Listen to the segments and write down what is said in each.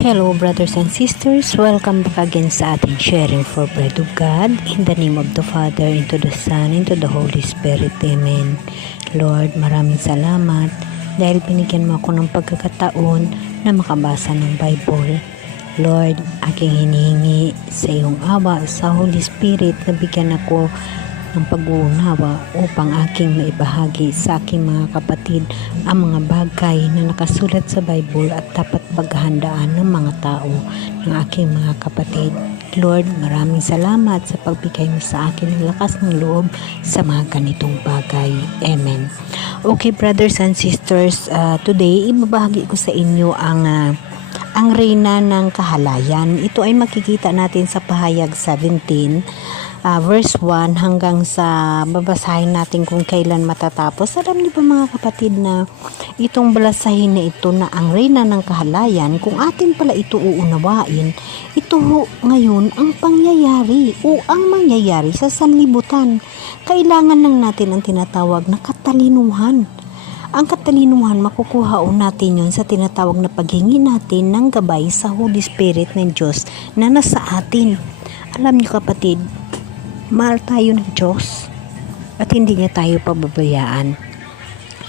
Hello brothers and sisters, welcome back again sa ating sharing for bread of God. In the name of the Father, into the Son, into the Holy Spirit. Amen. Lord, maraming salamat dahil binigyan mo ako ng pagkakataon na makabasa ng Bible. Lord, aking hinihingi sa iyong awa sa Holy Spirit na bigyan ako ng pag-uunawa upang aking maibahagi sa aking mga kapatid ang mga bagay na nakasulat sa Bible at dapat paghahandaan ng mga tao ng aking mga kapatid. Lord, maraming salamat sa pagbigay mo sa akin ng lakas ng loob sa mga ganitong bagay. Amen. Okay brothers and sisters, today ibabahagi ko sa inyo ang reyna ng kahalayan. Ito ay makikita natin sa pahayag 17 verse 1 hanggang sa babasahin natin kung kailan matatapos. Alam niyo ba mga kapatid na itong balasahin na ito na ang reyna ng kahalayan, kung atin pala ito uunawain, ito ngayon ang pangyayari o ang mangyayari sa sanlibutan. Kailangan lang natin ang tinatawag na katalinuhan. Ang katalinuhan, makukuha natin yun sa tinatawag na paghingi natin ng gabay sa Holy Spirit ng Diyos na nasa atin. Alam niyo kapatid, mahal tayo ng Diyos at hindi niya tayo pababayaan.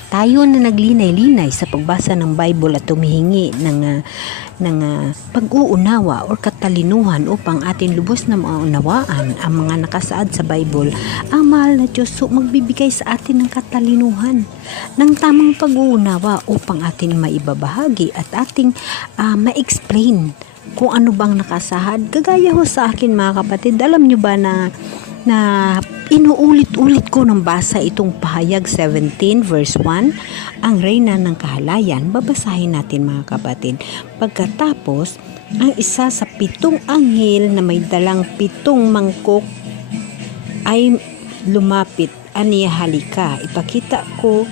Tayo na naglinay-linay sa pagbasa ng Bible at tumihingi ng pag-uunawa o katalinuhan upang atin lubos na maunawaan ang mga nakasaad sa Bible, ang mahal na Diyos magbibigay sa atin ng katalinuhan, ng tamang pag-uunawa upang atin maibabahagi at ating ma-explain kung ano bang nakasahad. Kagaya ho sa akin mga kapatid, alam nyo ba na inuulit-ulit ko ng basa itong pahayag 17 verse 1, ang reyna ng kahalayan. Babasahin natin mga kapatid. Pagkatapos, ang isa sa 7 anghel na may dalang 7 mangkok ay lumapit. Aniya, halika, ipakita ko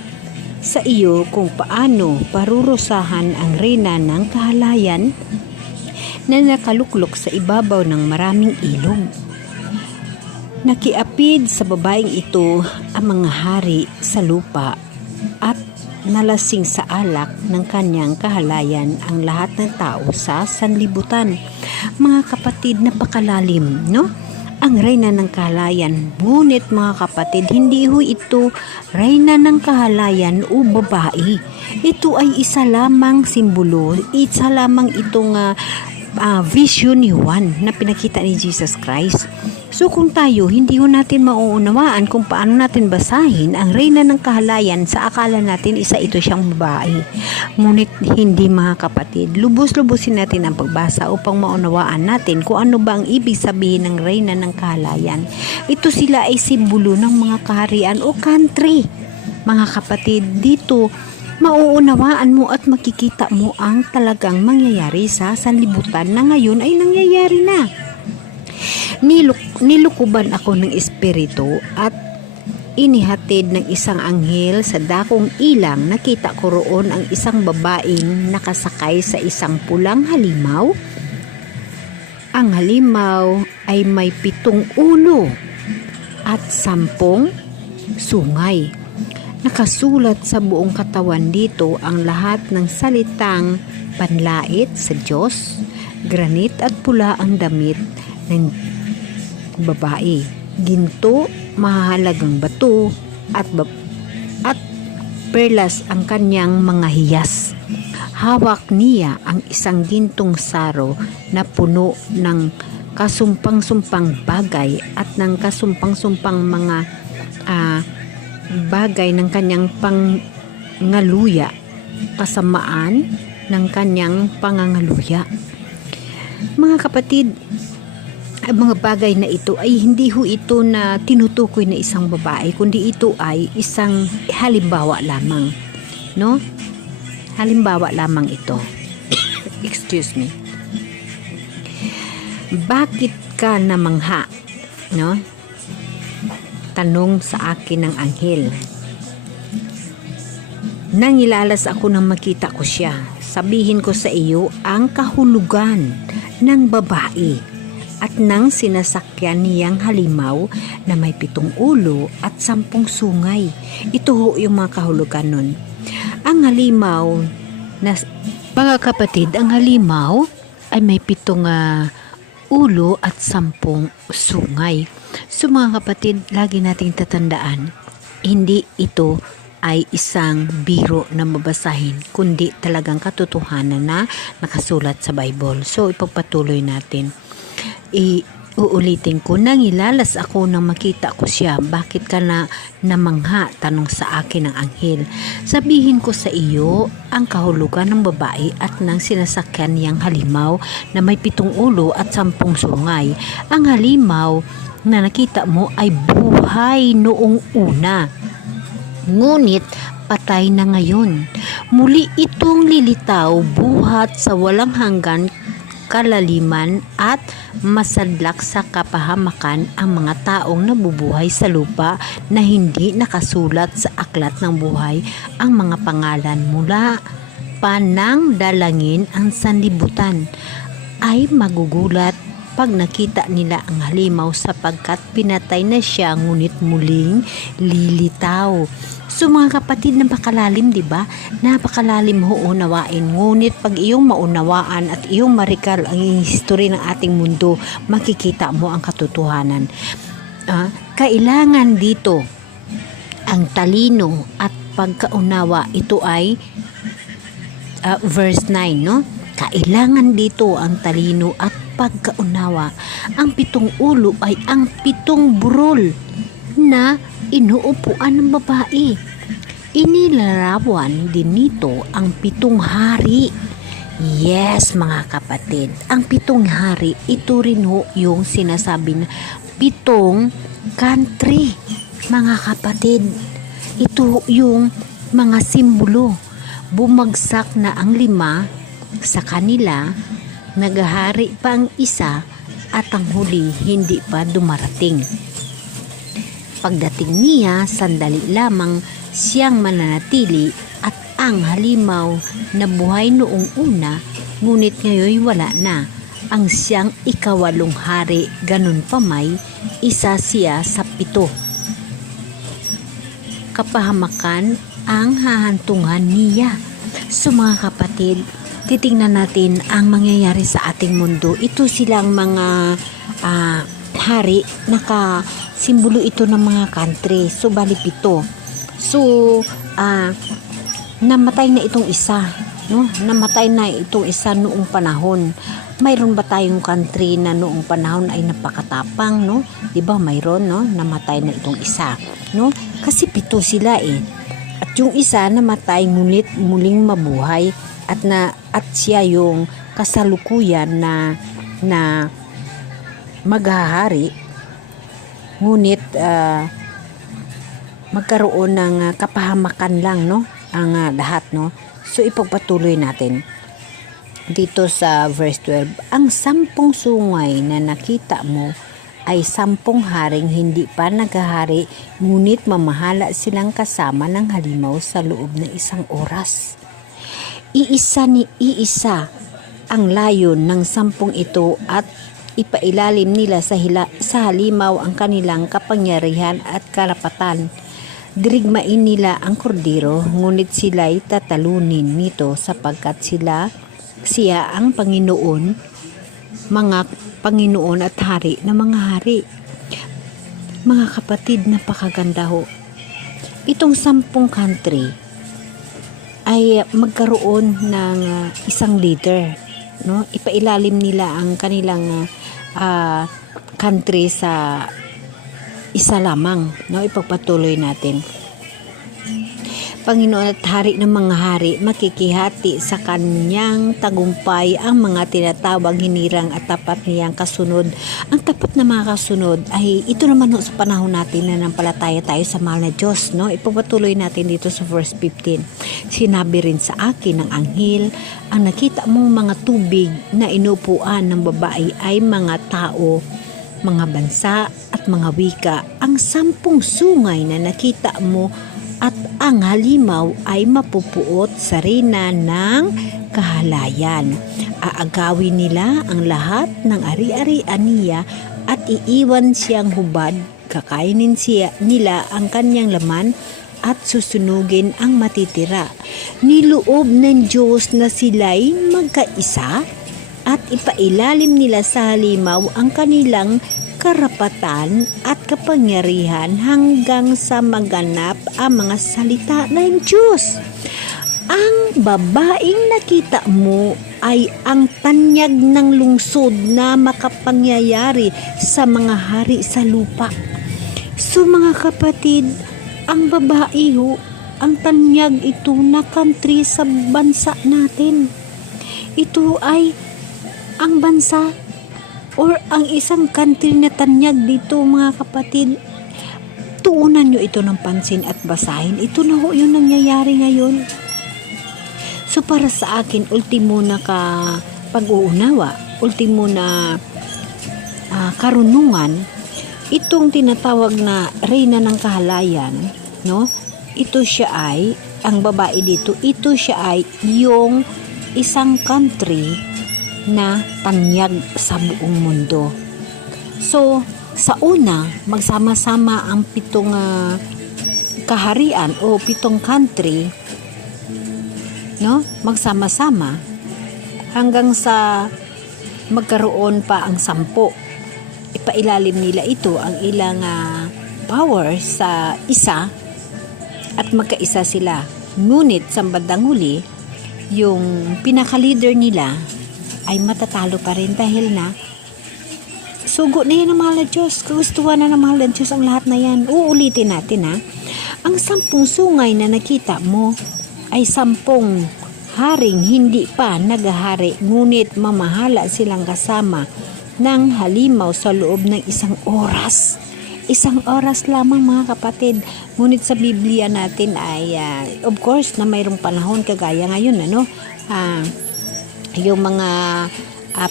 sa iyo kung paano parurusahan ang reyna ng kahalayan na nakaluklok sa ibabaw ng maraming ilog. Nakiapid sa babaeng ito ang mga hari sa lupa at nalasing sa alak ng kanyang kahalayan ang lahat ng tao sa sanlibutan. Mga kapatid, napakalalim, no? Ang reyna ng kahalayan. Ngunit mga kapatid, hindi ho ito reyna ng kahalayan o babae. Ito ay isa lamang simbolo, isa lamang itong vision ni Juan na pinakita ni Jesus Christ. So kung tayo hindi ho natin mauunawaan kung paano natin basahin ang reyna ng kahalayan, sa akala natin isa ito siyang babae. Ngunit hindi mga kapatid, lubos-lubusin natin ang pagbasa upang maunawaan natin kung ano ba ang ibig sabihin ng reyna ng kahalayan. Ito sila ay simbolo ng mga kaharian o country. Mga kapatid, dito mauunawaan mo at makikita mo ang talagang mangyayari sa sanlibutan na ngayon ay nangyayari na. Nilukuban ako ng espiritu at inihatid ng isang anghel sa dakong ilang. Nakita ko roon ang isang babaeng nakasakay sa isang pulang halimaw. Ang halimaw ay may 7 ulo at 10 sungay. Nakasulat sa buong katawan dito ang lahat ng salitang panlait sa Diyos. Granit at pula ang damit ng babae. Ginto, mahalagang bato at perlas ang kanyang mga hiyas. Hawak niya ang isang gintong saro na puno ng kasumpang-sumpang bagay at ng kasumpang-sumpang mga bagay ng kanyang pangaluya, kasamaan ng kanyang pangangaluya. Mga kapatid, ang mga bagay na ito ay hindi ho ito na tinutukoy na isang babae, kundi ito ay isang halimbawa lamang, no? Halimbawa lamang ito. Excuse me. Bakit ka namangha, no? Tanong sa akin ng anghel. Nangilalas ako nang makita ko siya. Sabihin ko sa iyo ang kahulugan ng babae at ng sinasakyan niyang halimaw na may 7 ulo at 10 sungay. Ito ho yung mga kahulugan nun. Ang halimaw na Mga kapatid, ang halimaw ay may 7 ulo at 10 sungay. So mga kapatid, lagi nating tatandaan, hindi ito ay isang biro na mabasahin, kundi talagang katotohanan na nakasulat sa Bible. So ipagpatuloy natin. Uulitin ko, nangilalas ako nang makita ko siya. Bakit ka na namangha? Tanong sa akin ng anghel. Sabihin ko sa iyo ang kahulugan ng babae at ng sinasakyan niyang halimaw na may 7 ulo at 10 sungay. Ang halimaw na nakita mo ay buhay noong una, ngunit patay na ngayon. Muli itong lilitaw buhat sa walang hanggan kalaliman at masadlak sa kapahamakan ang mga taong nabubuhay sa lupa na hindi nakasulat sa aklat ng buhay ang mga pangalan mula pa ng dalangin ang sanlibutan. Ay magugulat pag nakita nila ang halimaw sapagkat pinatay na siya ngunit muling lilitaw. So mga kapatid, napakalalim, di ba? Napakalalim ho unawain. Ngunit pag iyong maunawaan at iyong marikal ang history ng ating mundo, makikita mo ang katotohanan. Kailangan dito ang talino at pagkaunawa. Ito ay verse 9, no? Kailangan dito ang talino at pagkaunawa. Ang 7 ulo ay ang 7 burol na inuupuan ng babae. Inilarawan din nito ang 7 hari. Yes, mga kapatid, ang 7 hari, ito rin ho yung sinasabi na 7 country. Mga kapatid, ito yung mga simbolo. Bumagsak na ang 5 sa kanila, naghahari pa ang isa at ang huli hindi pa dumarating. Pagdating niya, sandali lamang siyang mananatili at ang halimaw na buhay noong una, ngunit ngayon wala na. Ang siyang 8 hari, ganun pa may isa siya sa 7. Kapahamakan ang hahantungan niya. So mga kapatid, titingnan natin ang mangyayari sa ating mundo. Ito silang mga hari, simbolo ito ng mga country. So bali 7. So namatay na itong isa, no? Namatay na itong isa noong panahon. Mayroon ba tayong country na noong panahon ay napakatapang, no? 'Di ba mayroon, no? Namatay na itong isa, no? Kasi 7 sila eh. At yung isa namatay ngunit muling mabuhay at siya yung kasalukuyan na maghahari, ngunit magkaroon ng kapahamakan lang, no, ang lahat, no. So ipagpatuloy natin dito sa verse 12. Ang 10 sungay na nakita mo ay 10 haring hindi pa naghahari, ngunit mamahala silang kasama ng halimaw sa loob ng 1 oras. Iisa ang layon ng 10 ito at ipailalim nila sa halimaw ang kanilang kapangyarihan at karapatan. Dirigmain nila ang kordero, ngunit sila'y tatalunin nito sapagkat siya ang Panginoon, mga Panginoon at hari ng mga hari. Mga kapatid, napakaganda ho. Itong 10 country ay magkaroon ng isang leader, no? Ipailalim nila ang kanilang country sa isa lamang, no? Ipagpatuloy natin. Panginoon at hari ng mga hari, makikihati sa kanyang tagumpay ang mga tinatawag hinirang at tapat niyang kasunod. Ang tapat na mga kasunod ay ito naman sa panahon natin na nampalataya tayo sa mahal na Diyos, no? Ipagpatuloy natin dito sa verse 15. Sinabi rin sa akin ng anghel, ang nakita mong mga tubig na inupuan ng babae ay mga tao, mga bansa at mga wika. Ang 10 sungay na nakita mo at ang halimaw ay mapupuot sa reyna ng kahalayan. Aagawin nila ang lahat ng ari-arian niya at iiwan siyang hubad. Kakainin nila ang kanyang laman at susunugin ang matitira. Niloob ng Diyos na sila'y magkaisa at ipailalim nila sa halimaw ang kanilang karapatan at kapangyarihan hanggang sa maganap ang mga salita ng Diyos. Ang babaeng nakita mo ay ang tanyag ng lungsod na makapangyayari sa mga hari sa lupa. So mga kapatid, ang babae ho, ang tanyag ito na country sa bansa natin. Ito ay ang bansa or ang isang country na tanyag dito mga kapatid. Tuunan nyo ito ng pansin at basahin. Ito na ho yung nangyayari ngayon. So para sa akin, ultimo na pag-uunawa, ultimo na karunungan, itong tinatawag na reyna ng kahalayan, no? Ito siya ay, ang babae dito, ito siya ay yung isang country na tanyag sa buong mundo. So, sa una, magsama-sama ang 7 kaharian o 7 country, no? Magsama-sama hanggang sa magkaroon pa ang 10. Ipailalim nila ito ang ilang power sa isa at magkaisa sila. Ngunit sa bandang huli, yung pinaka-leader nila ay matatalo pa rin dahil na sugo na yan ng mahal na Diyos. Kagustuhan na ng mahal na Diyos ang lahat na yan. Uulitin natin Ang 10 sungay na nakita mo ay 10 haring hindi pa naghahari, ngunit mamahala silang kasama ng halimaw sa loob ng 1 oras. 1 oras lamang mga kapatid. Ngunit sa Biblia natin ay of course na mayroong panahon kagaya ngayon yung mga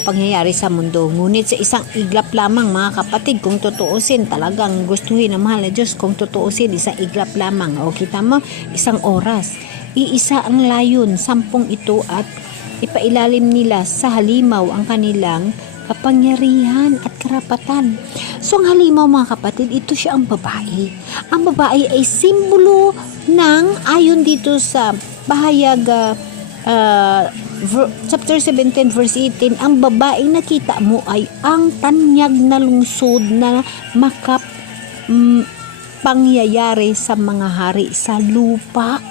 pangyayari sa mundo. Ngunit sa isang iglap lamang mga kapatid, kung tutuusin, talagang gustuhin ng mahal na Diyos, kung tutuusin, isang iglap lamang. O kita mo, 1 oras. Iisa ang layon, 10 ito at ipailalim nila sa halimaw ang kanilang kapangyarihan at karapatan. So ang halimaw mga kapatid, ito siya ang babae. Ang babae ay simbolo ng, ayon dito sa bahayag chapter 17 verse 18, ang babaeng nakita mo ay ang tanyag na lungsod na pangyayari sa mga hari sa lupa.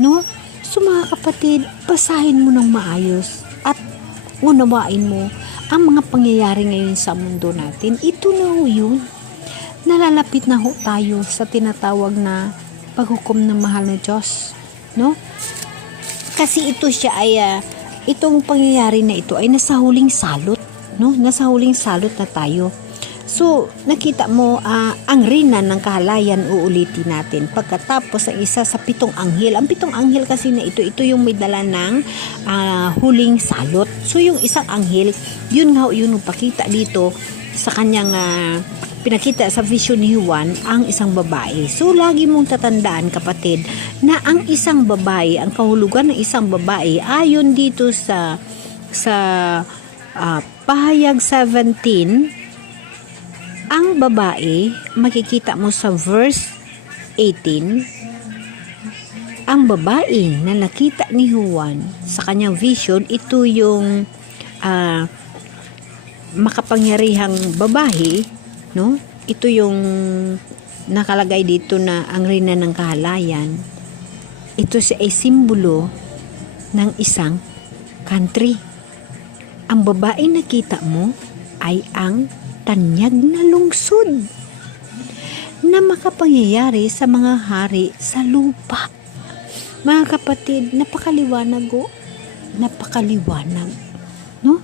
No? So mga kapatid, basahin mo ng maayos at unawain mo ang mga pangyayari ngayon sa mundo natin. Ito na ho yun. Nalalapit na ho tayo sa tinatawag na paghukom ng mahal na Diyos. No? Kasi ito siya ay, itong pangyayari na ito ay nasa huling salot. No? Nasa huling salot na tayo. So, nakita mo, ang reyna ng kahalayan, uulitin natin. Pagkatapos ang isa sa 7 anghel. Ang 7 anghel kasi na ito yung may dala ng huling salot. So, yung isang anghel, yun nga yung pakita dito sa kanyang pinakita sa vision ni Juan, ang isang babae. So, lagi mong tatandaan kapatid, na ang isang babae, ang kahulugan ng isang babae, ayon dito sa pahayag 17, ang babae, makikita mo sa verse 18, ang babae na nakita ni Juan sa kanyang vision, ito yung makapangyarihang babae, no? Ito yung nakalagay dito na ang reyna ng kahalayan. Ito siya ay simbolo ng isang country. Ang babae nakita mo ay ang tanyag na lungsod na makapangyayari sa mga hari sa lupa. Mga kapatid, napakaliwanag napakaliwanag, no?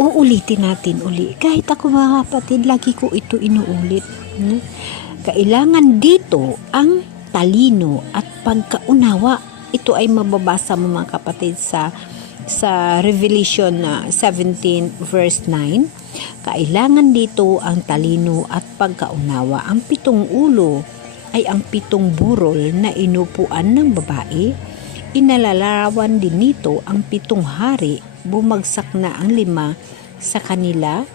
Uulitin natin uli. Kahit ako mga kapatid, lagi ko ito inuulit. No? Kailangan dito ang talino at pagkaunawa. Ito ay mababasa mo mga kapatid sa Revelation 17 verse 9. Kailangan dito ang talino at pagkaunawa. Ang 7 ulo ay ang 7 burol na inupuan ng babae. Inalarawan din nito ang 7 hari. Bumagsak na ang 5 sa kanila.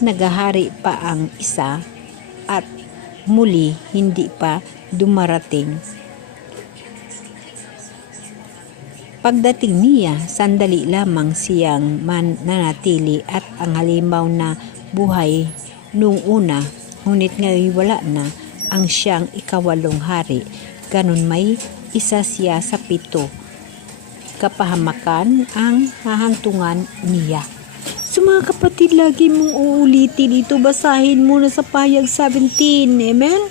Nagahari pa ang isa at muli hindi pa dumarating Pagdating niya, sandali lamang siyang nanatili at ang halimaw na buhay nung una, ngunit ngayon wala na ang siyang ikawalong hari. Ganun may isa siya sa 7. Kapahamakan ang hahantungan niya. So mga kapatid, lagi mong uulitin ito. Basahin mo na sa pahayag 17. Amen?